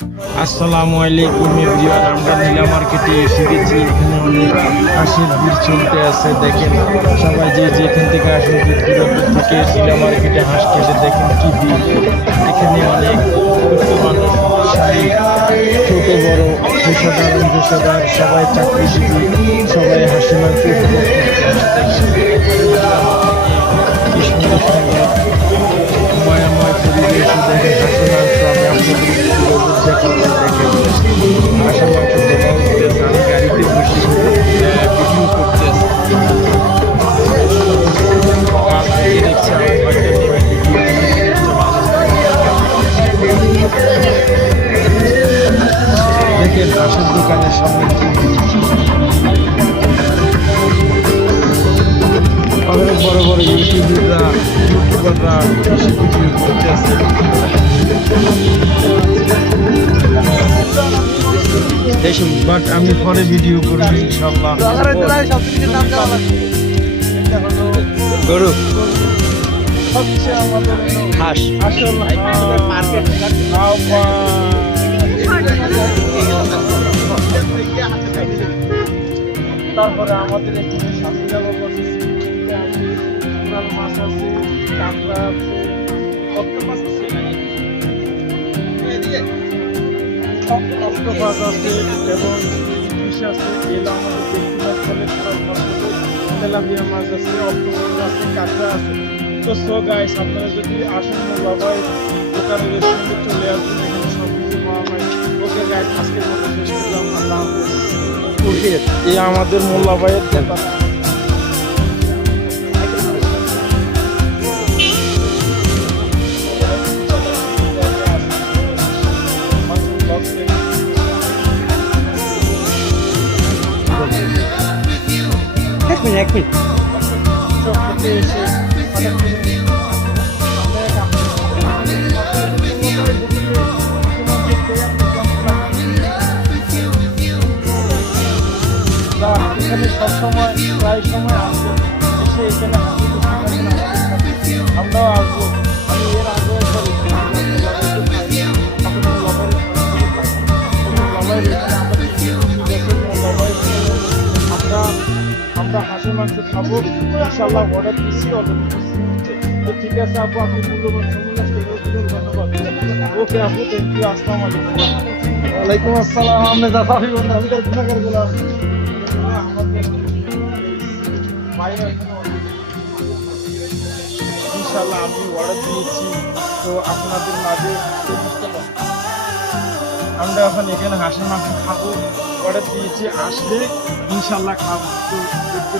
আসসালামু আলাইকুম এভরিওয়ান, আমরা নীলা মার্কেটে এসে গেছি। এখানে অনেক হাঁসের ভিড় চলতে আছে। দেখেন সবাই যে যেখান থেকে আসেন দূর দূরান্ত থেকে নীলা মার্কেটে হাঁস খেতে, দেখেন কি ভিড়। এখানে অনেক মানুষ, শাড়ি, ছোট বড়, পেশাদার সবাই চাকরিজীবী, সবাই হাসি মাংস উপভোগ করতে আসে। কি সুন্দর সুন্দর মায়াময় পরিবেশ। দেখেন হাসি মাংস আমি আপনাদের দেখাবো। দেখেন হাসি মাংস দোকান উঠতেছে, আমি গাড়িতে বসে ভিডিও করতেছি। আমার ভাইকে দেখছি, আমার ভাইটা নেমে দেখেন হাঁসের দোকানের সামনে অনেক বড় বড় ইউটিউবাররা বেশি ভিডিও করতেছে। বাট আমি পরে ভিডিও করবো ইনশাল্লাহ। গরু হাঁস তারপরে আমাদের এখানে সাথীরাও আছে, মাছ আছে, কাঁকড়া আছে, কত মাছ আছে, অক্টোপাস আছে এবং ফিশ আছে। এগুলো আমাদের দেখতে তেলাপিয়া মাছ আছে, অক্টোপাস আছে, কাঁকড়া আছে। তো সো গাইস, আপনারা যদি আসেন মোল্লাভাই দোকানের রেস্টুরেন্টে চলে আসবেন, এখানে সব কিছু পাওয়া যায়। ওকে গাইস, আজকের মতো শেষ করলাম। আল্লাহ হাফেজ। ওকে, এই আমাদের মোল্লাভাইয়ের দোকান। এক মিনিট এখানে সবসময় প্রায় সময় আসবে, এসে এখানে আমরাও আসবো। আমি এর আগে আমরা হাঁসের মাংস খাবো ইনশাল্লাহ। অর্ডার দিচ্ছি, তো ঠিক আছে আপু, আপনি মূল্যবান ধন্যবাদ। ওকে আপু, থ্যাংক ইউ। আসসালামু আলাইকুম। ওয়ালাইকুম আসসালাম। আমি দাফাফি বন্ধু, আমি তার গুণাগার গেলাম। ইনশাল্লাহ আমি অর্ডার দিয়েছি, তো আপনাদের মাঝে আমরা এখন এখানে হাঁসের মাংস খাবো। অর্ডার দিয়েছি, আসলে ইনশাল্লাহ খাবো। তো দেখতে